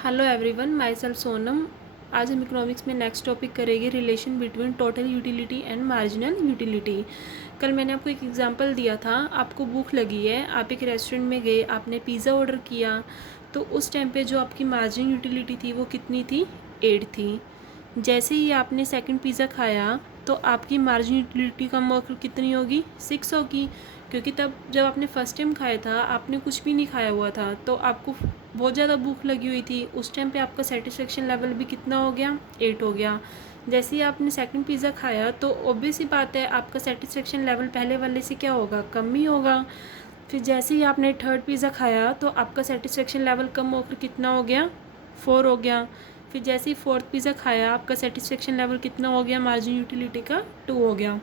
Hello everyone, my self Sonam. आज हम economics में नेक्स्ट टॉपिक करेंगे relation between total utility and marginal utility. कल मैंने आपको एक एग्जांपल दिया था। आपको भूख लगी है, आप एक रेस्टोरेंट में गए, आपने पिज़्ज़ा ऑर्डर किया, तो उस टाइम पे जो आपकी मार्जिनल यूटिलिटी थी वो कितनी थी? 8 थी। जैसे ही आपने सेकंड पिज़्ज़ा खाया तो आपकी मार्जिन यूटिलिटी कम होकर कितनी होगी? 6 होगी, क्योंकि तब जब आपने फ़र्स्ट टाइम खाया था आपने कुछ भी नहीं खाया हुआ था, तो आपको बहुत ज़्यादा भूख लगी हुई थी। उस टाइम पे आपका सेटिस्फेक्शन लेवल भी कितना हो गया? 8 हो गया। जैसे ही आपने सेकंड पिज़्ज़ा खाया तो ऑब्वियस ही बात है आपका सेटिस्फेक्शन लेवल पहले वाले से क्या होगा? कम ही होगा। फिर जैसे ही आपने थर्ड पिज़्ज़ा खाया तो आपका सेटिस्फेक्शन लेवल कम होकर कितना हो गया? 4 हो गया। फिर जैसे ही फोर्थ पिज़्ज़ा खाया आपका सेटिस्फेक्शन लेवल कितना हो गया? मार्जिन यूटिलिटी का 2 हो गया।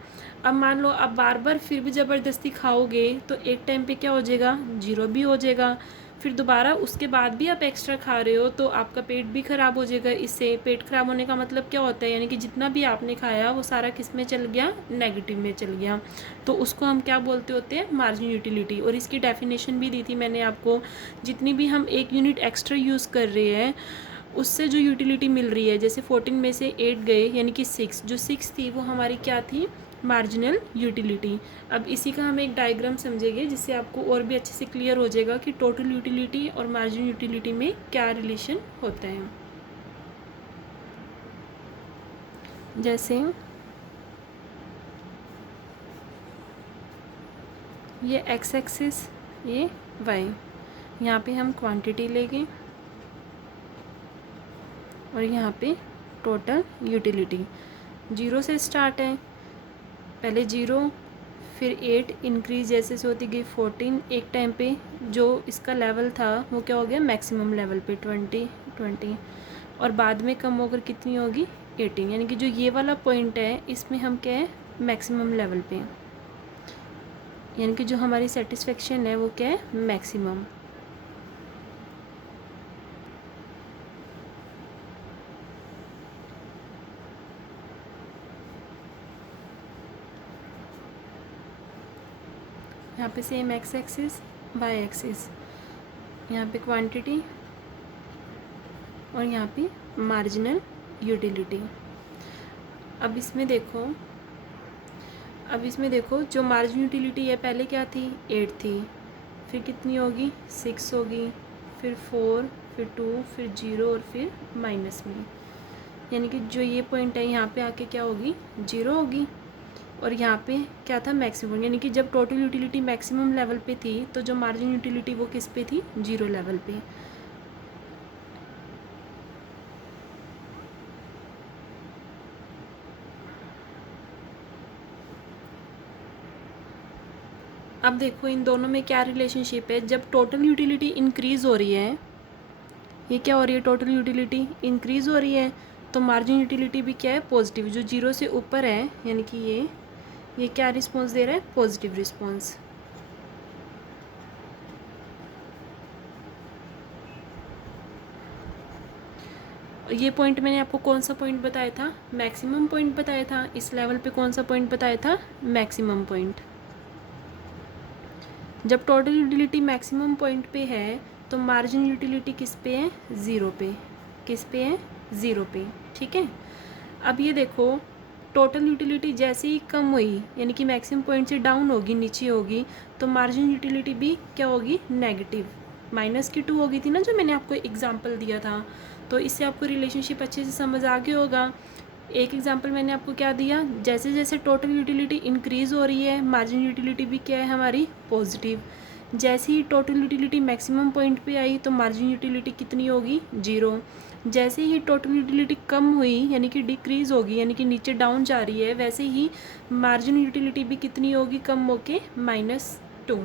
अब मान लो आप बार बार फिर भी ज़बरदस्ती खाओगे तो एक टाइम पे क्या हो जाएगा? 0 भी हो जाएगा। फिर दोबारा उसके बाद भी आप एक्स्ट्रा खा रहे हो तो आपका पेट भी ख़राब हो जाएगा। इससे पेट ख़राब होने का मतलब क्या होता है? यानी कि जितना भी आपने खाया वो सारा किस में चल गया? नेगेटिव में चल गया। तो उसको हम क्या बोलते होते हैं? Margin utility. और इसकी डेफिनेशन भी दी थी मैंने आपको। जितनी भी हम 1 यूनिट एक्स्ट्रा यूज़ कर रहे हैं उससे जो यूटिलिटी मिल रही है, जैसे 14 में से 8 गए यानी कि 6, जो 6 थी वो हमारी क्या थी? Marginal utility. अब इसी का हम एक डायग्राम समझेंगे जिससे आपको और भी अच्छे से क्लियर हो जाएगा कि टोटल यूटिलिटी और मार्जिनल यूटिलिटी में क्या रिलेशन होता है। जैसे ये एक्स एक्सिस, ये वाई, यहाँ पे हम क्वांटिटी लेंगे और यहाँ पे टोटल यूटिलिटी। 0 से स्टार्ट है, पहले 0, फिर 8 इंक्रीज जैसे से होती गई 14। एक टाइम पे जो इसका लेवल था वो क्या हो गया? मैक्सिमम लेवल पे 20, और बाद में कम होकर कितनी होगी? 18। यानी कि जो ये वाला पॉइंट है इसमें हम क्या है? मैक्सिमम लेवल पे, यानी कि जो हमारी सेटिस्फेक्शन है वो क्या है? मैक्सिमम। यहाँ पे same X axis, Y axis, यहाँ पे क्वांटिटी और यहाँ पे मार्जिनल यूटिलिटी। अब इसमें देखो जो मार्जिन यूटिलिटी है पहले क्या थी? 8 थी, फिर कितनी होगी? 6 होगी, फिर 4, फिर 2, फिर 0 और फिर माइनस में। यानी कि जो ये पॉइंट है यहाँ पे आके क्या होगी? 0 होगी। और यहाँ पे क्या था? मैक्सिमम। यानी कि जब टोटल यूटिलिटी मैक्सिमम लेवल पे थी तो जो मार्जिन यूटिलिटी वो किस पे थी? 0 लेवल पे। अब देखो इन दोनों में क्या रिलेशनशिप है। जब टोटल यूटिलिटी इंक्रीज़ हो रही है, ये क्या हो रही है? टोटल यूटिलिटी इंक्रीज़ हो रही है, तो मार्जिन यूटिलिटी भी क्या है? पॉजिटिव। जो 0 से ऊपर है यानी कि ये क्या रिस्पॉन्स दे रहा है? Positive response. ये पॉइंट मैंने आपको कौन सा पॉइंट बताया था? मैक्सिमम पॉइंट बताया था। इस लेवल पे कौन सा पॉइंट बताया था? Maximum point. जब टोटल यूटिलिटी मैक्सिमम पॉइंट पे है तो मार्जिन यूटिलिटी किस पे है? 0 पे। किस पे है? 0 पे। ठीक है। अब ये देखो टोटल यूटिलिटी जैसे ही कम हुई यानी कि मैक्सिमम पॉइंट से डाउन होगी, नीचे होगी, तो मार्जिन यूटिलिटी भी क्या होगी? नेगेटिव। -2 हो गई थी ना जो मैंने आपको एग्जांपल दिया था। तो इससे आपको रिलेशनशिप अच्छे से समझ आ गया होगा। एक एग्जांपल मैंने आपको क्या दिया? जैसे जैसे टोटल यूटिलिटी इंक्रीज़ हो रही है मार्जिन यूटिलिटी भी क्या है हमारी? पॉजिटिव। जैसे ही टोटल यूटिलिटी मैक्सिमम पॉइंट पे आई तो मार्जिन यूटिलिटी कितनी होगी? 0। जैसे ही टोटल यूटिलिटी कम हुई यानी कि डिक्रीज़ होगी, यानी कि नीचे डाउन जा रही है, वैसे ही मार्जिन यूटिलिटी भी कितनी होगी? कम होके -2।